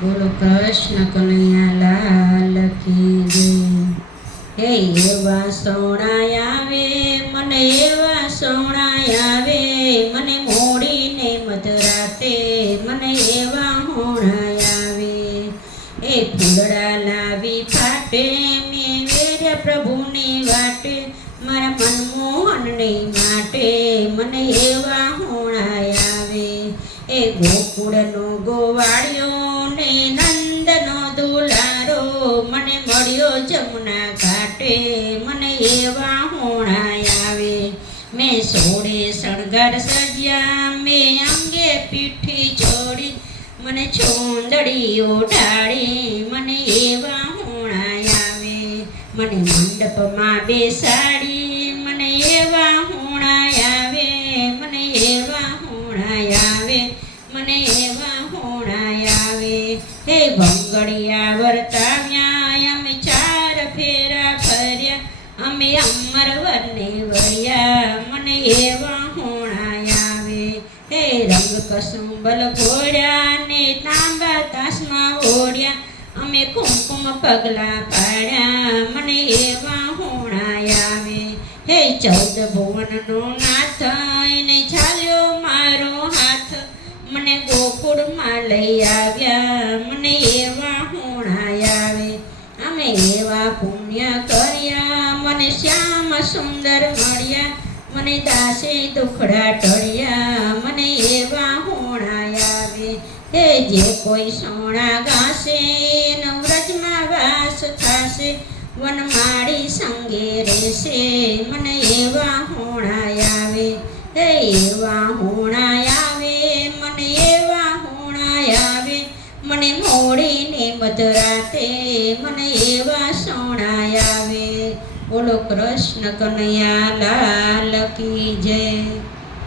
બોલો કૃષ્ણ કનૈયા લાલ કી જય। હે એવા સોણાય આવે મને, એવા સોણાય આવે મને, મોડીને મધરાતે મને એવા હોણાય આવે। એ ફૂલડા લાવી ફાટે મેં વેર્યા પ્રભુની વાટે, મારા મનમોહનને માટે મને એવા હોણાય આવે। એ ગોકુળનો ગોવાળિયો ને નંદનો દુલારો, મને મળ્યો જમુના ઘાટે મને એવા હોણાય આવે। મેં સોળે શણગાર સજ્યા મેં અંગે પીઠી છોડી, મને ચોંદડીઓ ઢાળી મને એવા હોણાય આવે। મને મંડપમાં બેસાડી મને એવા હોણાય આવે, મને એવા હોણાય આવે, મને એવા હોણાય આવે। હે બંગડિયા વર્તાવ્યા અમે ચાર ફેરા ફર્યા, અમે અમરવરને વર્યા મને એવા હોણાય આવે। હે રંગ કસુંબલ ઘોડ્યા ને તાંબા તાસમાં ઓઢ્યા, અમે કુમકુમ પગલા પાડ્યા મને એવા હોણાય આવે। હે 14 ભુવનનો નાથ એને ચાલ્યો મારો હાથ, મને ગોકુળમાં લઈ આવ્યા મને એવા હોણાય આવે। અમે એવા પુણ્ય કર્યા મને શ્યામ સુંદર મળ્યા, મને દાસે દુખડા ટળ્યા મને એવા હોણાય આવે। હે જે કોઈ સોણા ગાશે વ્રજમાં વાસ થાશે, વનમાળી સંગે રહેશે મને એવા હોણાય આવે। હે એવા હોણાય આવે મને, એવા હોણાય આવે મને, મોડીને મધરાતે મને એવા સોણાય આવે। બોલો કૃષ્ણ કનૈયા લાલ કી જય।